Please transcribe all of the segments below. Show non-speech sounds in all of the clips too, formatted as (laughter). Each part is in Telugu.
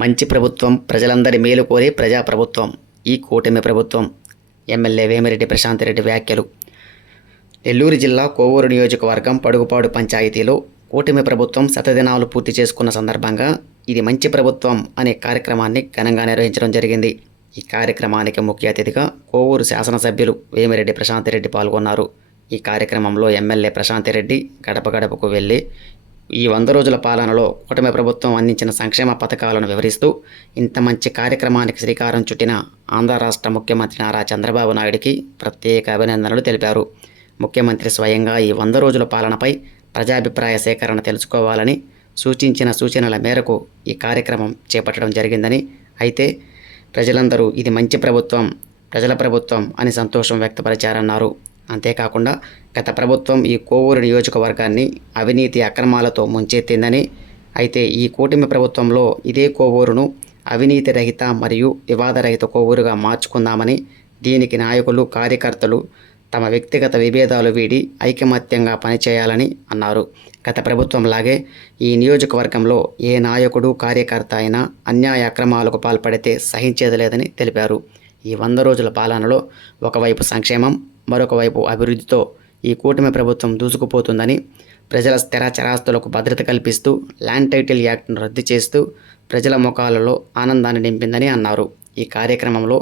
మంచి ప్రభుత్వం ప్రజలందరి మేలు కోరే ప్రజాప్రభుత్వం. ఈ కూటమి ప్రభుత్వం. ఎమ్మెల్యే వేమిరెడ్డి ప్రశాంత్ రెడ్డి వ్యాఖ్యలు. నెల్లూరు జిల్లా కోవూరు నియోజకవర్గం పడుగుపాడు పంచాయతీలో కూటమి ప్రభుత్వం శతదినాలు పూర్తి చేసుకున్న సందర్భంగా ఇది మంచి ప్రభుత్వం అనే కార్యక్రమాన్ని ఘనంగా నిర్వహించడం జరిగింది. ఈ కార్యక్రమానికి ముఖ్య అతిథిగా కోవూరు శాసనసభ్యులు వేమిరెడ్డి ప్రశాంతిరెడ్డి పాల్గొన్నారు. ఈ కార్యక్రమంలో ఎమ్మెల్యే ప్రశాంతిరెడ్డి గడప గడపకు వెళ్ళి ఈ వంద రోజుల పాలనలో కూటమి ప్రభుత్వం అందించిన సంక్షేమ పథకాలను వివరిస్తూ ఇంత మంచి కార్యక్రమానికి శ్రీకారం చుట్టిన ఆంధ్ర రాష్ట్ర ముఖ్యమంత్రి నారా చంద్రబాబు నాయుడికి ప్రత్యేక అభినందనలు తెలిపారు. ముఖ్యమంత్రి స్వయంగా ఈ వంద రోజుల పాలనపై ప్రజాభిప్రాయ సేకరణ తెలుసుకోవాలని సూచించిన సూచనల మేరకు ఈ కార్యక్రమం చేపట్టడం జరిగిందని అయితే ప్రజలందరూ ఇది మంచి ప్రభుత్వం ప్రజల ప్రభుత్వం అని సంతోషం వ్యక్తపరిచారన్నారు. అంతేకాకుండా గత ప్రభుత్వం ఈ కోవూరు నియోజకవర్గాన్ని అవినీతి అక్రమాలతో ముంచెత్తిందని అయితే ఈ కూటమి ప్రభుత్వంలో ఇదే కోవూరును అవినీతి రహిత మరియు వివాదరహిత కోవూరుగా మార్చుకుందామని దీనికి నాయకులు కార్యకర్తలు తమ వ్యక్తిగత విభేదాలు వీడి ఐకమత్యంగా పనిచేయాలని అన్నారు. గత ప్రభుత్వంలాగే ఈ నియోజకవర్గంలో ఏ నాయకుడు కార్యకర్త అయినా అన్యాయ అక్రమాలకు పాల్పడితే సహించేది లేదని తెలిపారు. ఈ వంద రోజుల పాలనలో ఒకవైపు సంక్షేమం మరొక వైపు అభివృద్ధితో ఈ కూటమి ప్రభుత్వం దూసుకుపోతుందని ప్రజల స్థిర చరాస్తులకు భద్రత కల్పిస్తూ ల్యాండ్ టైటిల్ యాక్ట్ను రద్దు చేస్తూ ప్రజల ముఖాలలో ఆనందాన్ని నింపిందని అన్నారు. ఈ కార్యక్రమంలో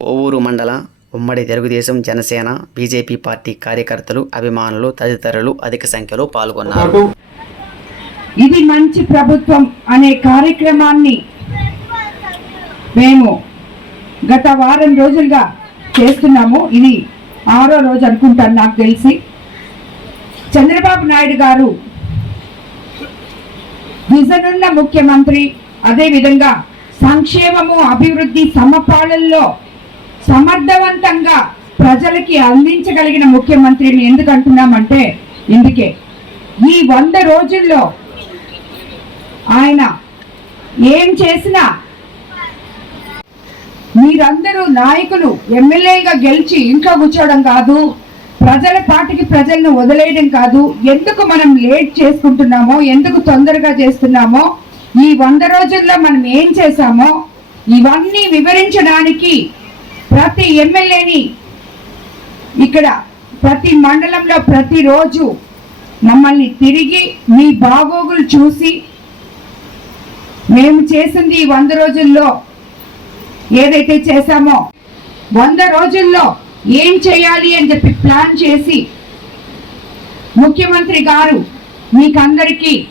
ఓవూరు మండల ఉమ్మడి తెలుగుదేశం జనసేన బీజేపీ పార్టీ కార్యకర్తలు అభిమానులు తదితరులు అధిక సంఖ్యలో పాల్గొన్నారు. ఇది మంచి ప్రభుత్వం అనే కార్యక్రమాన్ని మేము గత వారం రోజులుగా చేస్తున్నాము. ఇది ఆరో రోజు అనుకుంటాను నాకు తెలిసి. చంద్రబాబు నాయుడు గారు విజనున్న ముఖ్యమంత్రి అదేవిధంగా సంక్షేమము అభివృద్ధి సమపాలనలో సమర్థవంతంగా ప్రజలకి అందించగలిగిన ముఖ్యమంత్రిని ఎందుకు అంటున్నామంటే ఇందుకే. ఈ వంద రోజుల్లో ఆయన ఏం చేసినా మీరందరూ నాయకులు ఎమ్మెల్యేగా గెలిచి ఇంట్లో కూర్చోవడం కాదు ప్రజల పాటికి ప్రజలను వదిలేయడం కాదు ఎందుకు మనం లేట్ చేసుకుంటున్నామో ఎందుకు తొందరగా చేస్తున్నామో ఈ వంద రోజుల్లో మనం ఏం చేశామో ఇవన్నీ వివరించడానికి ప్రతి ఎమ్మెల్యేని ఇక్కడ ప్రతి మండలంలో ప్రతిరోజు మమ్మల్ని తిరిగి మీ బాగోగులు చూసి మేము చేసింది ఈ వంద రోజుల్లో ఏదైతే చేశామో వంద రోజుల్లో ఏం చేయాలి అని చెప్పి ప్లాన్ చేసి ముఖ్యమంత్రి గారు మీకందరికీ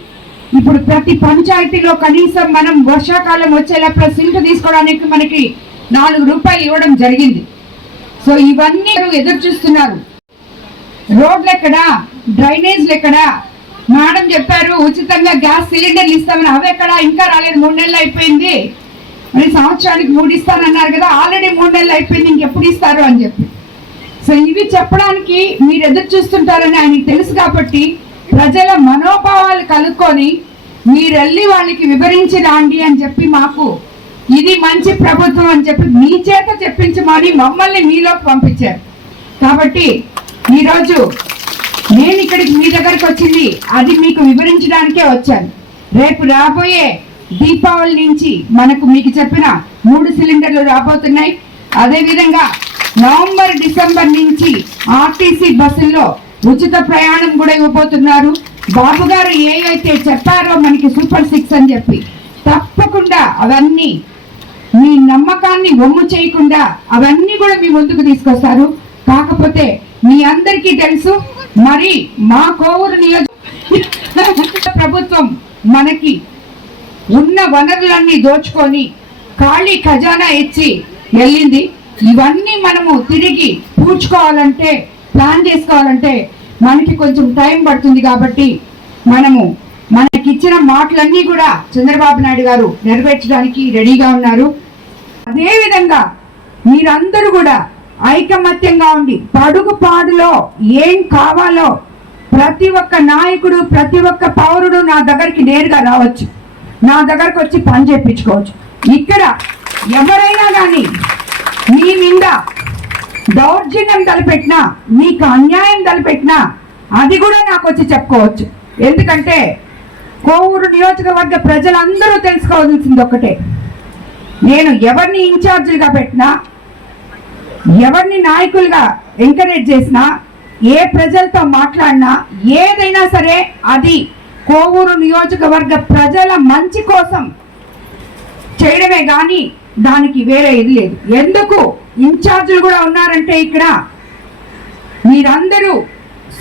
ఇప్పుడు ప్రతి పంచాయతీలో కనీసం మనం వర్షాకాలం వచ్చేటప్పుడు సింక్ తీసుకోవడానికి మనకి నాలుగు రూపాయలు ఇవ్వడం జరిగింది. సో ఇవన్నీ ఎదురు చూస్తున్నారు? రోడ్లు ఎక్కడా? డ్రైనేజ్లు ఎక్కడా? మేడం చెప్పారు ఉచితంగా గ్యాస్ సిలిండర్లు ఇస్తామని. అవి ఎక్కడా? ఇంకా రాలేదు. మూడు నెలలు అయిపోయింది. మరి సంవత్సరానికి మూడు ఇస్తానన్నారు కదా ఆల్రెడీ మూడు నెలలు అయిపోయింది ఇంకెప్పుడు ఇస్తారు అని చెప్పి. సో ఇవి చెప్పడానికి మీరు ఎదురు చూస్తుంటారని ఆయనకి తెలుసు కాబట్టి ప్రజల మనోభావాలు కనుక్కొని మీరు వెళ్ళి వాళ్ళకి వివరించి రాండి అని చెప్పి మాకు ఇది మంచి ప్రభుత్వం అని చెప్పి మీ చేత చెప్పించమని మమ్మల్ని మీలోకి పంపించారు. కాబట్టి ఈరోజు నేను ఇక్కడికి మీ దగ్గరికి వచ్చింది అది మీకు వివరించడానికే వచ్చాను. రేపు రాబోయే దీపావళి నుంచి మనకు మీకు చెప్పిన మూడు సిలిండర్లు రాబోతున్నాయి. అదేవిధంగా నవంబర్ డిసెంబర్ నుంచి ఆర్టీసీ బస్సుల్లో ఉచిత ప్రయాణం కూడా ఇవ్వబోతున్నారు. బాబు గారు ఏవైతే చెప్పారో మనకి సూపర్ సిక్స్ అని చెప్పి తప్పకుండా అవన్నీ మీ నమ్మకాన్ని ఒమ్ము చేయకుండా అవన్నీ కూడా మీ ముందుకు తీసుకొస్తారు. కాకపోతే మీ అందరికీ తెలుసు మరి మా కోవూరు నియోజక (laughs) ప్రభుత్వం మనకి ఉన్న వనరులన్నీ దోచుకొని ఖాళీ ఖజానా ఇచ్చి వెళ్ళింది. ఇవన్నీ మనము తిరిగి పూడ్చుకోవాలంటే ప్లాన్ చేసుకోవాలంటే మనకి కొంచెం టైం పడుతుంది కాబట్టి మనము మనకిచ్చిన మాటలన్నీ కూడా చంద్రబాబు నాయుడు గారు నెరవేర్చడానికి రెడీగా ఉన్నారు. అదేవిధంగా మీరందరూ కూడా ఐకమత్యంగా ఉండి పడుగు పాడులో ఏం కావాలో ప్రతి ఒక్క నాయకుడు ప్రతి ఒక్క పౌరుడు నా దగ్గరికి నేరుగా రావచ్చు. నా దగ్గరకు వచ్చి పని చేయించుకోవచ్చు ఇక్కడ ఎవరైనా కానీ మీ మీద దౌర్జన్యం తలపెట్టినా మీకు అన్యాయం తలపెట్టినా అది కూడా నాకు వచ్చి చెప్పుకోవచ్చు. ఎందుకంటే కోవూరు నియోజకవర్గ ప్రజలందరూ తెలుసుకోవాల్సింది ఒకటే నేను ఎవరిని ఇన్ఛార్జీలుగా పెట్టినా ఎవరిని నాయకులుగా ఎంకరేజ్ చేసినా ఏ ప్రజలతో మాట్లాడినా ఏదైనా సరే అది కోవూరు నియోజకవర్గ ప్రజల మంచి కోసం చేయడమే కానీ దానికి వేరే ఇది లేదు. ఎందుకు? ఇన్ఛార్జీలు కూడా ఉన్నారంటే ఇక్కడ. మీరందరూ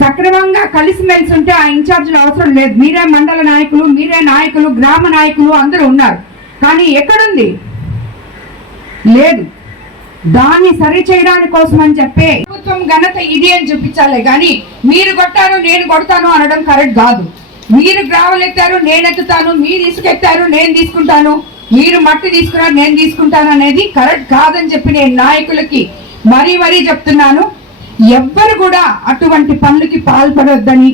సక్రమంగా కలిసిమెలిసి ఉంటే ఆ ఇన్ఛార్జీలు అవసరం లేదు. మీరే మండల నాయకులు మీరే నాయకులు గ్రామ నాయకులు అందరూ ఉన్నారు. కానీ ఎక్కడుంది? లేదు. దాన్ని సరి చేయడానికి కోసం అని చెప్పే ప్రభుత్వం ఘనత ఇది అని చూపించాలి కానీ మీరు కొట్టారు నేను కొడతాను అనడం కరెక్ట్ కాదు. మీరు గ్రావెల్ ఎత్తారు నేను ఎత్తుతాను మీరు ఇసుకెత్తారు నేను తీసుకుంటాను. మీరు మట్టి తీసుకున్నారు నేను తీసుకుంటాను అనేది కరెక్ట్ కాదని చెప్పి నేను నాయకులకి మరీ మరీ చెప్తున్నాను. ఎవ్వరు కూడా అటువంటి పనులకి పాల్పడొద్దని